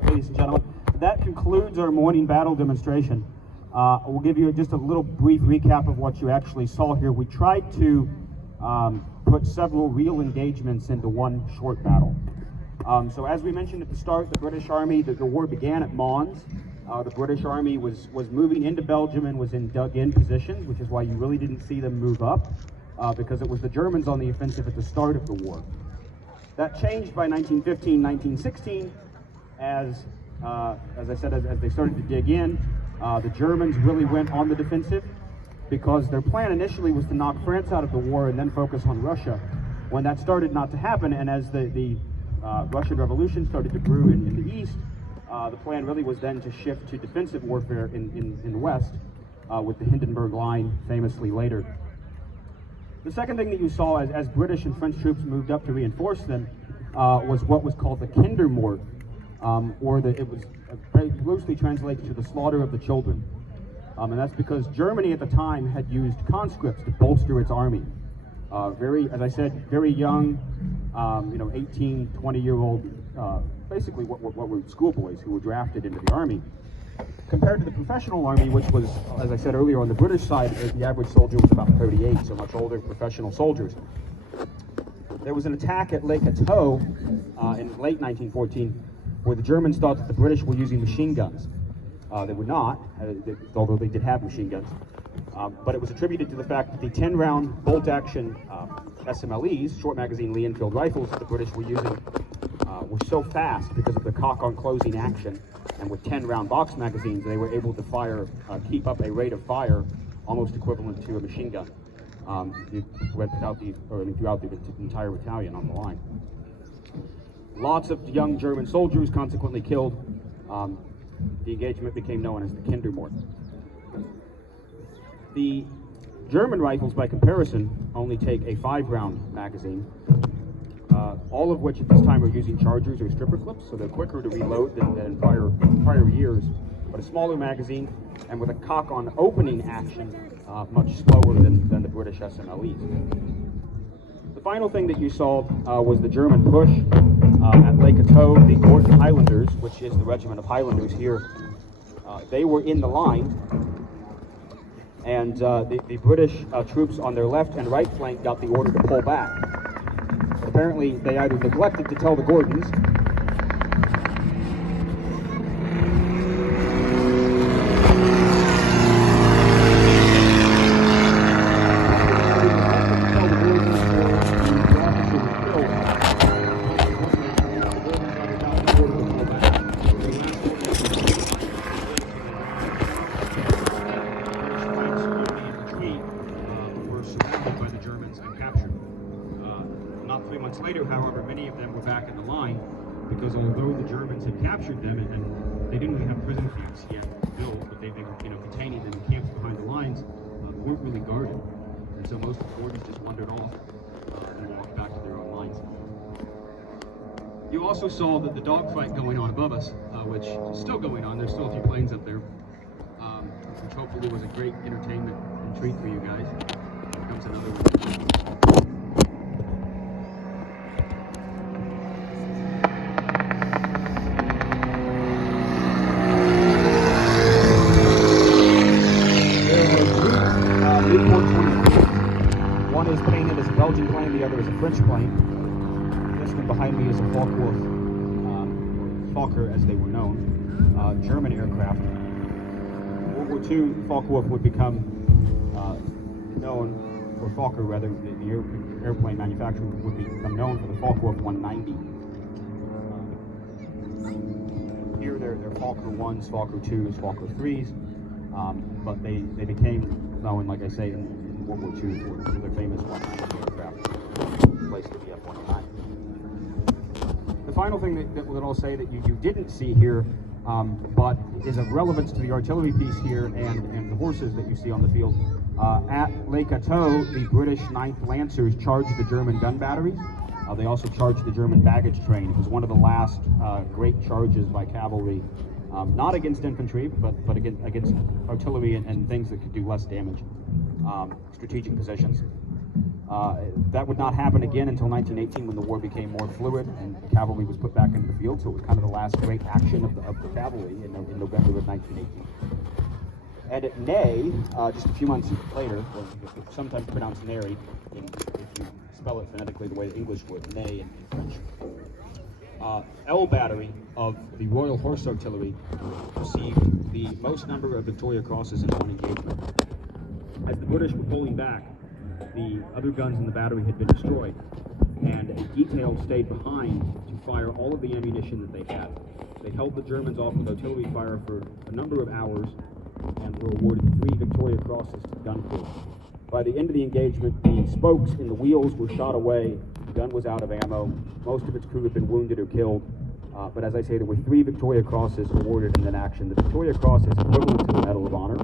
right, ladies and gentlemen, that concludes our morning battle demonstration. We'll give you just a little brief recap of what you actually saw here. We tried to put several real engagements into one short battle. So as we mentioned at the start, the British Army, the war began at Mons. The British Army was moving into Belgium and was in dug-in positions, which is why you really didn't see them move up, because it was the Germans on the offensive at the start of the war. That changed by 1915, 1916, as I said, as they started to dig in, the Germans really went on the defensive, because their plan initially was to knock France out of the war and then focus on Russia. When that started not to happen, and as the Russian Revolution started to brew in the east, the plan really was then to shift to defensive warfare in the west, with the Hindenburg Line famously later. The second thing that you saw as British and French troops moved up to reinforce them was what was called the Kindermord, it was very loosely translated to the slaughter of the children. And that's because Germany at the time had used conscripts to bolster its army. As I said, very young, 18, 20-year-old, basically what were schoolboys who were drafted into the army. Compared to the professional army, which was, as I said earlier, on the British side, the average soldier was about 38, so much older professional soldiers. There was an attack at Lake Atteau in late 1914, where the Germans thought that the British were using machine guns. They were not, although they did have machine guns. But it was attributed to the fact that the 10-round bolt-action SMLEs, short magazine Lee-Enfield rifles, that the British were using were so fast because of the cock-on-closing action, and with 10-round box magazines, they were able to keep up a rate of fire almost equivalent to a machine gun throughout the entire battalion on the line. Lots of young German soldiers consequently killed. The engagement became known as the Kindermord. The German rifles, by comparison, only take a 5-round magazine, all of which at this time are using chargers or stripper clips, so they're quicker to reload than in prior years, but a smaller magazine, and with a cock-on opening action, much slower than the British SMLEs. The final thing that you saw was the German push at Lake Atteau. The Gordon Highlanders, which is the regiment of Highlanders here, they were in the line, and the British troops on their left and right flank got the order to pull back. But apparently, they either neglected to tell the Gordons, later, however, many of them were back in the line, because although the Germans had captured them and they didn't really have prison camps yet built, but they were containing them in camps behind the lines, weren't really guarded. And so most of the Gordons just wandered off and walked back to their own lines. You also saw that the dogfight going on above us, which is still going on. There's still a few planes up there, which hopefully was a great entertainment and treat for you guys. Here comes another one. One is painted as a Belgian plane, the other is a French plane. This one behind me is a Fokker, Fokker as they were known, German aircraft. World War II, Fokker would become known, or Fokker rather, the airplane manufacturer would become known for the Fokker 190. Here they're Fokker 1s, Fokker 2s, Fokker 3s, but they became known, like I say, in World War II for their famous 190 aircraft, replaced with the F-109. The final thing that I'll say that you didn't see here, but is of relevance to the artillery piece here and the horses that you see on the field. At Lake Atteau, the British 9th Lancers charged the German gun batteries. They also charged the German baggage train. It was one of the last great charges by cavalry, not against infantry, but against artillery and things that could do less damage. Strategic positions. That would not happen again until 1918 when the war became more fluid and cavalry was put back into the field, so it was kind of the last great action of the cavalry in November of 1918. And at Ney, just a few months later, or sometimes pronounced Neri, if you spell it phonetically the way the English would, Ney in French. L Battery of the Royal Horse Artillery received the most number of Victoria Crosses in one engagement. As the British were pulling back, the other guns in the battery had been destroyed, and a detail stayed behind to fire all of the ammunition that they had. They held the Germans off with artillery fire for a number of hours and were awarded 3 Victoria Crosses to the gun crew. By the end of the engagement, the spokes in the wheels were shot away, the gun was out of ammo, most of its crew had been wounded or killed, but as I say, there were 3 Victoria Crosses awarded in that action. The Victoria Cross is equivalent to the Medal of Honor,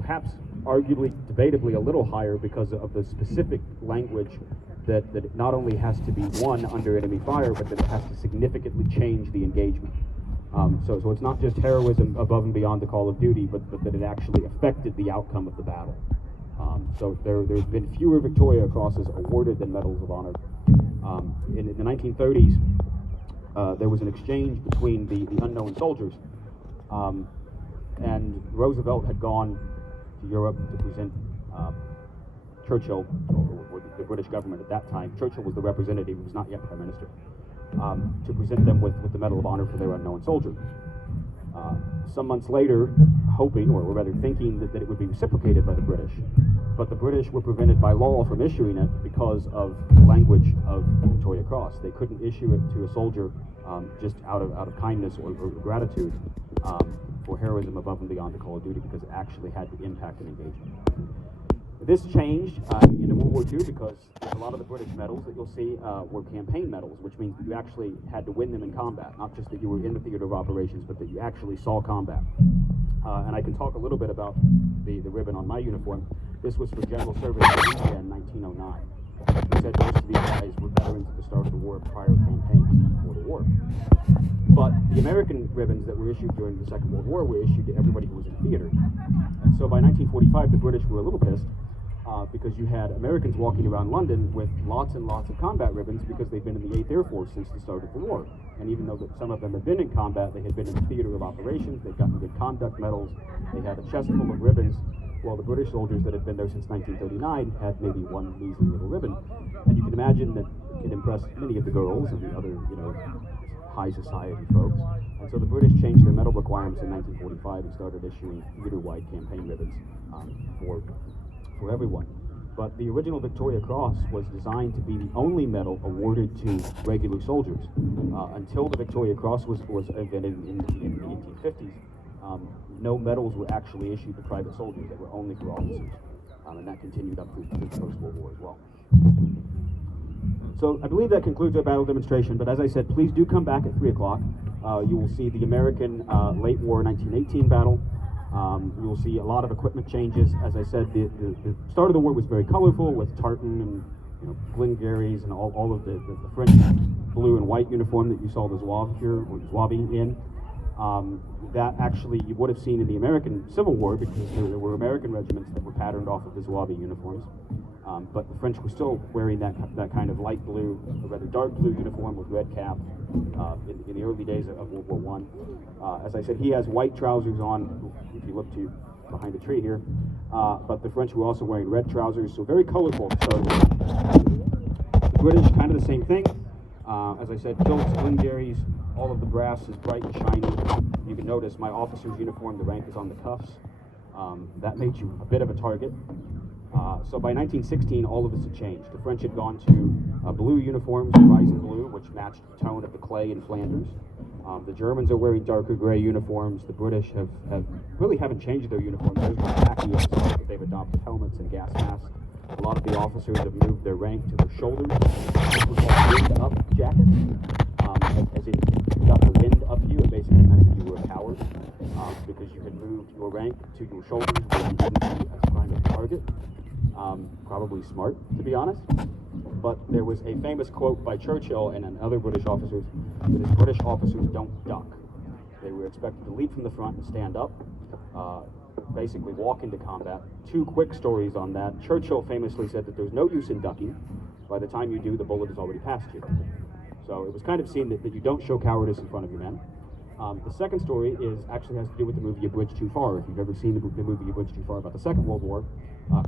perhaps arguably, debatably, a little higher because of the specific language that it not only has to be won under enemy fire, but that it has to significantly change the engagement. So it's not just heroism above and beyond the call of duty, but that it actually affected the outcome of the battle. So there's been fewer Victoria Crosses awarded than Medals of Honor. In the 1930s, there was an exchange between the unknown soldiers, and Roosevelt had gone to Europe to present Churchill, or the British government at that time. Churchill was the representative, he was not yet Prime Minister, to present them with the Medal of Honor for their unknown soldier. Some months later, hoping, or rather thinking, that it would be reciprocated by the British, but the British were prevented by law from issuing it because of the language of Victoria Cross. They couldn't issue it to a soldier just out of kindness or gratitude for heroism above and beyond the call of duty, because it actually had to impact an engagement. This changed in World War II because a lot of the British medals that you'll see were campaign medals, which means that you actually had to win them in combat, not just that you were in the theater of operations, but that you actually saw combat. And I can talk a little bit about the ribbon on my uniform. This was for general service in India in 1909. He said most of these guys were veterans at the start of the war, prior campaigns before the war. But the American ribbons that were issued during the Second World War were issued to everybody who was in theater. And so by 1945, the British were a little pissed because you had Americans walking around London with lots and lots of combat ribbons because they'd been in the 8th Air Force since the start of the war. And even though some of them had been in combat, they had been in the theater of operations, they'd gotten good conduct medals, they had a chest full of ribbons, while the British soldiers that had been there since 1939 had maybe one measly little ribbon. And you can imagine that it impressed many of the girls and the other, high society folks. And so the British changed their medal requirements in 1945 and started issuing theater-wide campaign ribbons for everyone. But the original Victoria Cross was designed to be the only medal awarded to regular soldiers. Until the Victoria Cross was invented in the 1850s, no medals were actually issued to private soldiers. They were only for officers. And that continued up through the post-World War as well. So I believe that concludes our battle demonstration, but as I said, please do come back at 3 o'clock. You will see the American late war 1918 battle. You will see a lot of equipment changes. As I said, the start of the war was very colorful with tartan and Glengarries and all of the French blue and white uniform that you saw the Zouaves here, or Zouaves in. That actually you would have seen in the American Civil War, because there were American regiments that were patterned off of the Zouave uniforms. But the French were still wearing that kind of light blue, or rather dark blue uniform with red cap in the early days of World War I. As I said, he has white trousers on, if you look to behind the tree here, but the French were also wearing red trousers, so very colorful to start with. The British, kind of the same thing. As I said, kilts, Glengarries, all of the brass is bright and shiny. You can notice my officer's uniform, the rank is on the cuffs. That made you a bit of a target. So by 1916, all of this had changed. The French had gone to blue uniforms, rising blue, which matched the tone of the clay in Flanders. The Germans are wearing darker gray uniforms. The British really haven't changed their uniforms. They're khaki, but they've adopted helmets and gas masks. A lot of the officers have moved their rank to their shoulders. This was called wind-up jackets. As in, you got the wind up you, it basically meant that you were a coward because you had moved your rank to your shoulders where you wouldn't be as prime a target. Probably smart, to be honest. But there was a famous quote by Churchill and other British officers that British officers don't duck. They were expected to lead from the front and stand up. basically walk into combat. Two quick stories on that. Churchill famously said that there's no use in ducking. By the time you do, the bullet has already passed you. So it was kind of seen that you don't show cowardice in front of your men. The second story actually has to do with the movie A Bridge Too Far. If you've ever seen the movie A Bridge Too Far about the Second World War,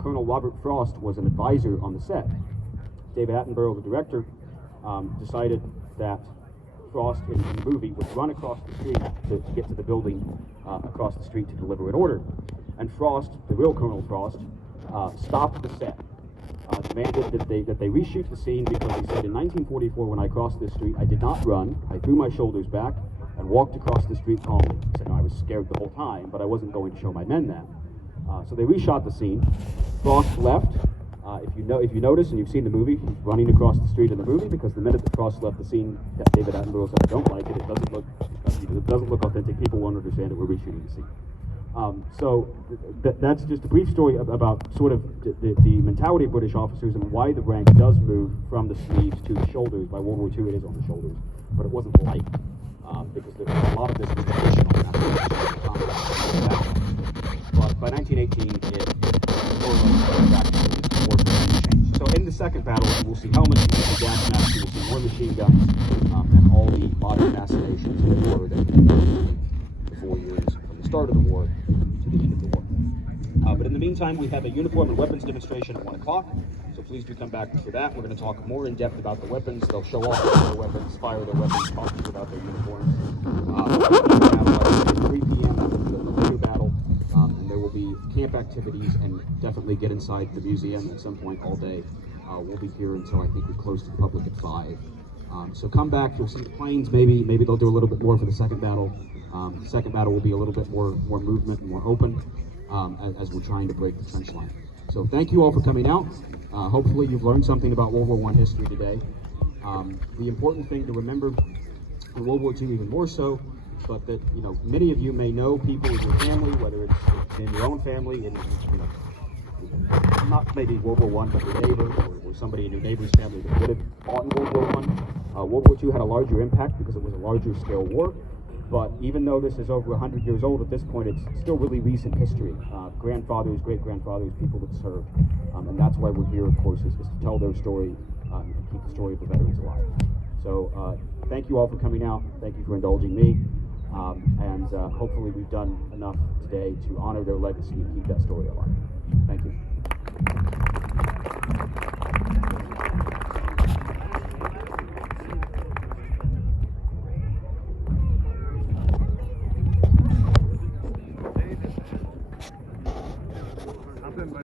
Colonel Robert Frost was an advisor on the set. David Attenborough, the director, decided that Frost in the movie would run across the street to get to the building across the street to deliver an order. And Frost, the real Colonel Frost, stopped the set, demanded that they reshoot the scene because he said, in 1944, when I crossed this street, I did not run, I threw my shoulders back and walked across the street calmly. He said, no, I was scared the whole time, but I wasn't going to show my men that. So they reshot the scene. Frost left. If you notice, and you've seen the movie, he's running across the street in the movie, because the minute that Frost left the scene, David Attenborough said, I don't like it, it doesn't look authentic, people won't understand it, we're reshooting the scene. So that's just a brief story about sort of the mentality of British officers and why the rank does move from the sleeves to the shoulders. By World War II it is on the shoulders, but it wasn't liked, because there was a lot of this was traditional. But by 1918 it so in the second battle, you will see helmets, you will see gas masks, you will see more machine guns, and all the modern machinations of the war that the 4 years from the start of the war to the end of the war. But in the meantime, we have a uniform and weapons demonstration at 1 o'clock, so please do come back for that. We're going to talk more in depth about the weapons. They'll show off their weapons, fire their weapons, talk to you about their uniforms. At 3 p.m. after the later battle, and there will be camp activities, and definitely get inside the museum at some point all day. We'll be here until I think we close to the public at 5. So come back, you'll see the planes, maybe they'll do a little bit more for the second battle. The second battle will be a little bit more movement and more open as we're trying to break the trench line. So thank you all for coming out. Hopefully you've learned something about World War I history today. The important thing to remember in World War II even more so, but that, you know, many of you may know people in your family, whether it's in your own family, in, you know, not maybe World War I, but your neighbor or somebody in your neighbor's family that would have fought in World War I. World War II had a larger impact because it was a larger scale war, but even though this is over 100 years old at this point, it's still really recent history. Grandfathers, great-grandfathers, people that served, and that's why we're here, of course, is to tell their story and keep the story of the veterans alive. So thank you all for coming out. Thank you for indulging me. And hopefully we've done enough today to honor their legacy and keep that story alive. Thank you.